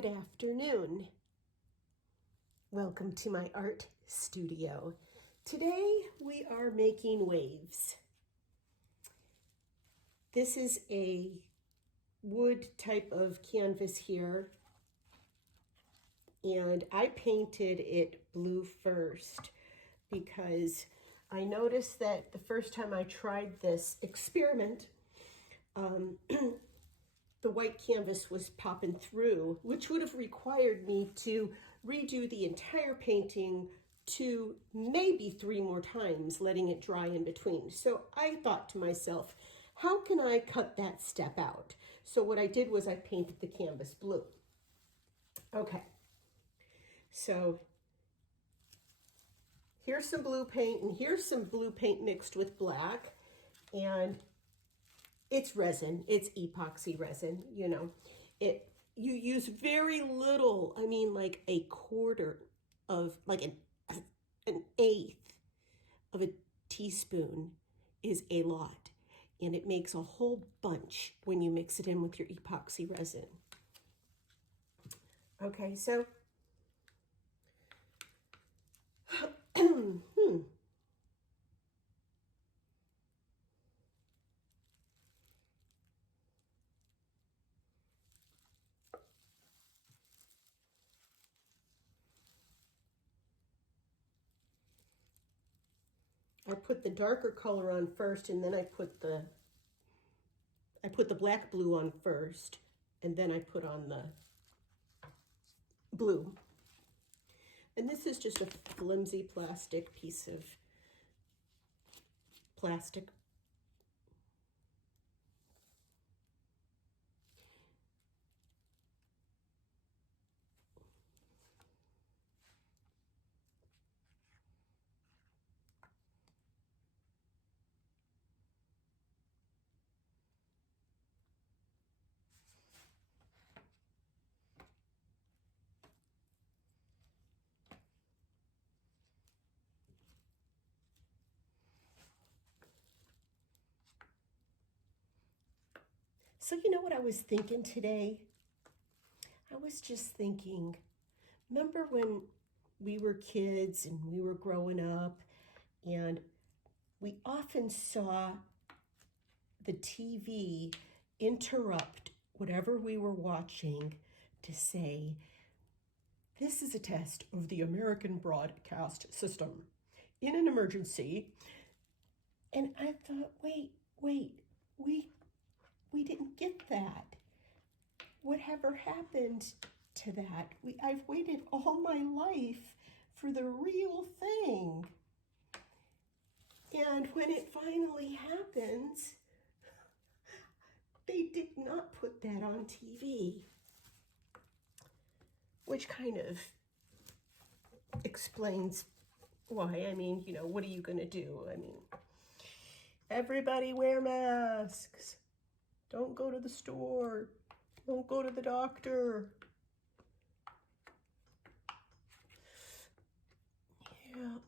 Good afternoon. Welcome to my art studio. Today we are making waves. This is a wood type of canvas here, and I painted it blue first because I noticed that the first time I tried this experiment, the white canvas was popping through, which would have required me to redo the entire painting 2, maybe 3 more times, letting it dry in between. So I thought to myself, how can I cut that step out? So what I did was I painted the canvas blue. Okay, so here's some blue paint, and here's some blue paint mixed with black, and it's resin, it's epoxy resin, you know. You use very little, I mean like a quarter of, like an eighth of a teaspoon is a lot. And it makes a whole bunch when you mix it in with your epoxy resin. Okay, so I put the darker color on first, and then I put the black blue on first, and then I put on the blue. And this is just a flimsy plastic piece of plastic. So you know what I was thinking today? I was just thinking, remember when we were kids and we were growing up, and we often saw the TV interrupt whatever we were watching to say, "This is a test of the American broadcast system. In an emergency." And I thought, wait, we didn't get that. Whatever happened to that? I've waited all my life for the real thing. And when it finally happens, they did not put that on TV. Which kind of explains why. I mean, you know, what are you going to do? I mean, everybody wear masks. Don't go to the store. Don't go to the doctor. Yeah.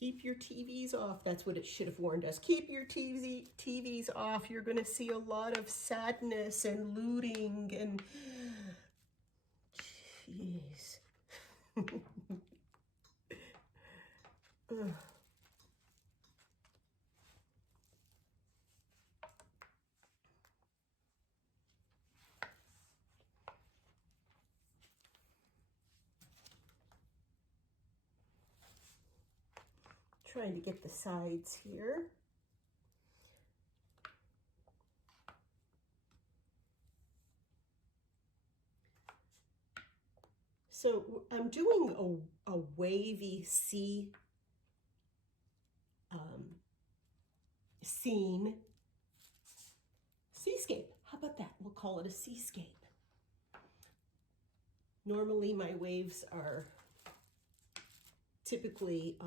Keep your TVs off. That's what it should have warned us. Keep your TVs off. You're going to see a lot of sadness and looting and... Jeez. Trying to get the sides here. So I'm doing a wavy sea scene. Seascape. How about that? We'll call it a seascape. Normally my waves are typically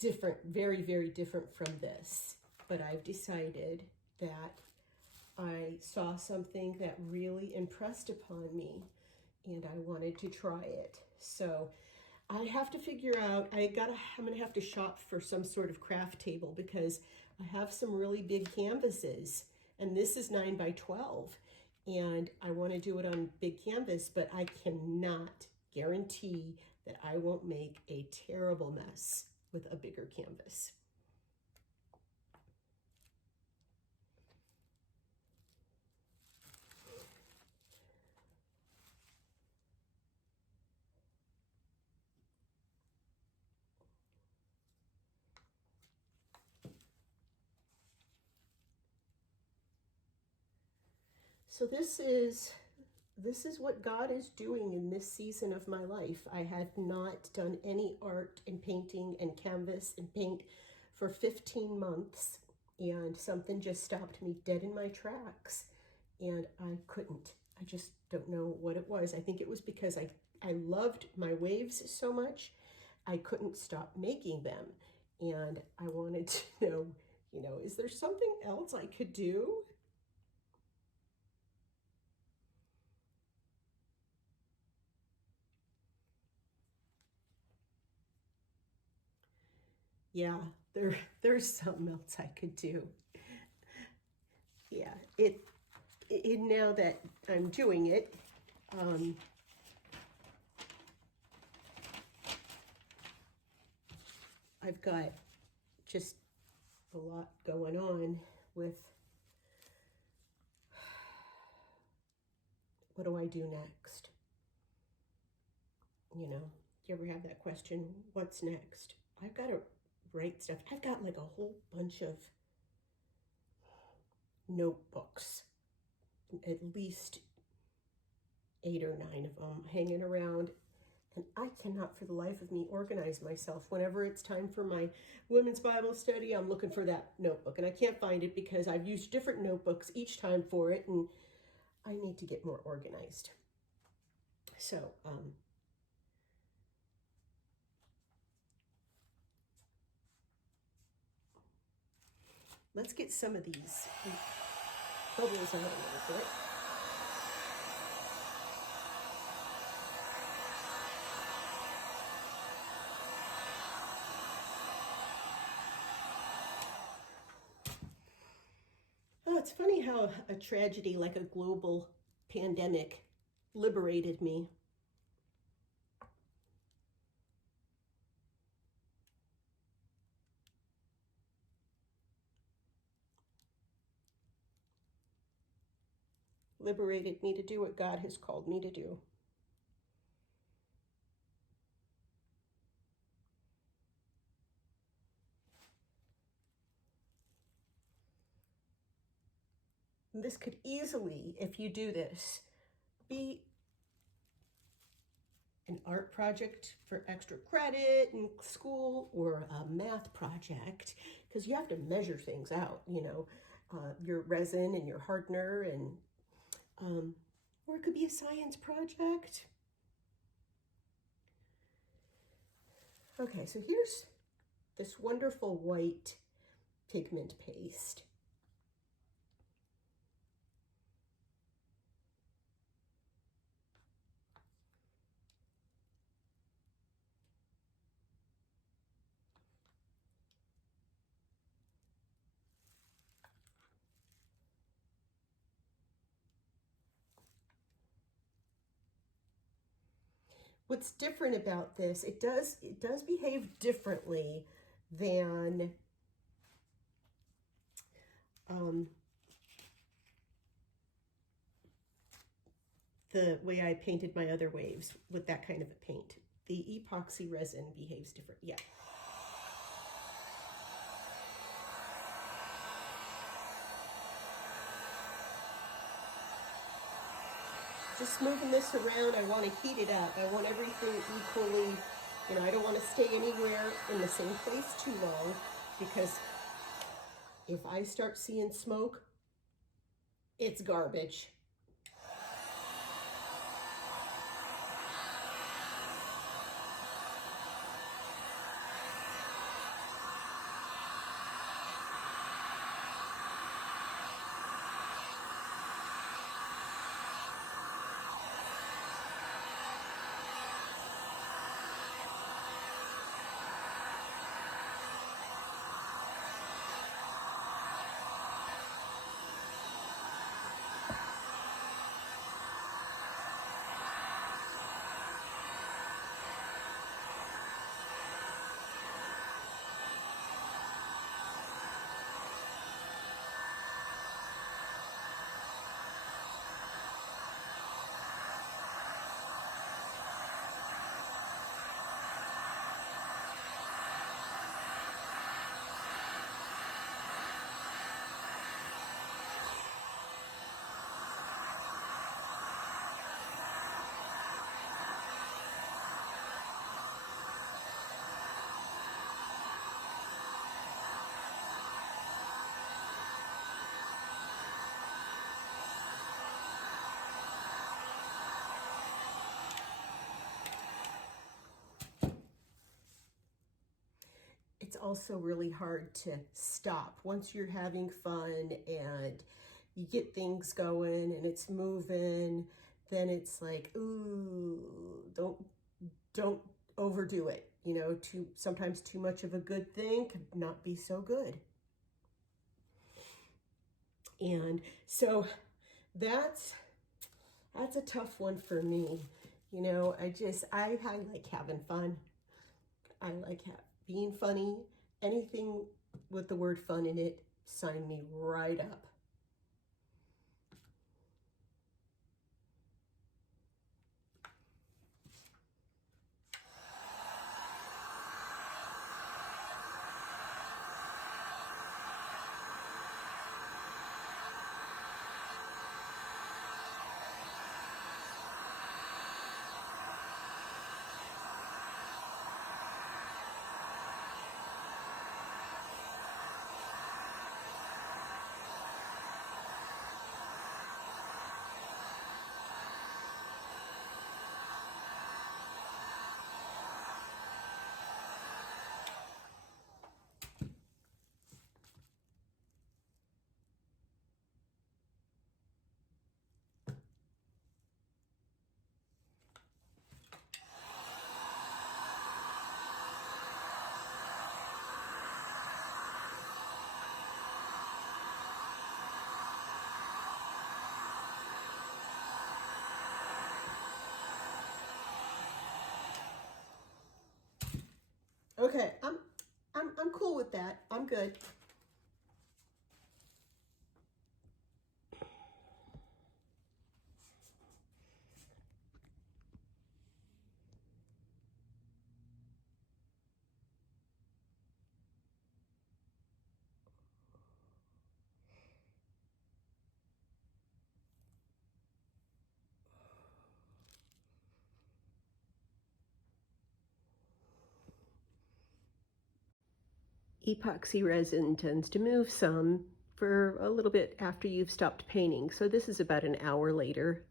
different, very, very different from this. But I've decided that I saw something that really impressed upon me and I wanted to try it. So I have to figure out, I'm gonna have to shop for some sort of craft table because I have some really big canvases and this is 9 by 12 and I want to do it on big canvas, but I cannot guarantee that I won't make a terrible mess with a bigger canvas. So this is what God is doing in this season of my life. I had not done any art and painting and canvas and paint for 15 months and something just stopped me dead in my tracks and I couldn't. I just don't know what it was. I think it was because I loved my waves so much, I couldn't stop making them. And I wanted to know, is there something else I could do? Yeah, there's something else I could do. Yeah, it now that I'm doing it, I've got just a lot going on with what do I do next? You know, do you ever have that question, what's next? I've got to write stuff. I've got like a whole bunch of notebooks, at least 8 or 9 of them hanging around. And I cannot for the life of me organize myself. Whenever it's time for my women's Bible study, I'm looking for that notebook. And I can't find it because I've used different notebooks each time for it. And I need to get more organized. So, let's get some of these bubbles out a little bit. Oh, it's funny how a tragedy like a global pandemic liberated me. Liberated me to do what God has called me to do. This could easily, if you do this, be an art project for extra credit in school or a math project, because you have to measure things out, your resin and your hardener, and or it could be a science project. Okay, so here's this wonderful white pigment paste. What's different about this, it does behave differently than the way I painted my other waves with that kind of a paint. The epoxy resin behaves different. Yeah. Just moving this around, I want to heat it up. I want everything equally, I don't want to stay anywhere in the same place too long, because if I start seeing smoke, it's garbage. also really hard to stop. Once you're having fun and you get things going and it's moving, then it's like, ooh, don't overdo it. You know, sometimes too much of a good thing could not be so good. And so that's a tough one for me. You know, I like having fun. I like being funny. Anything with the word fun in it, sign me right up. Okay, I'm cool with that. I'm good. Epoxy resin tends to move some for a little bit after you've stopped painting. So this is about an hour later.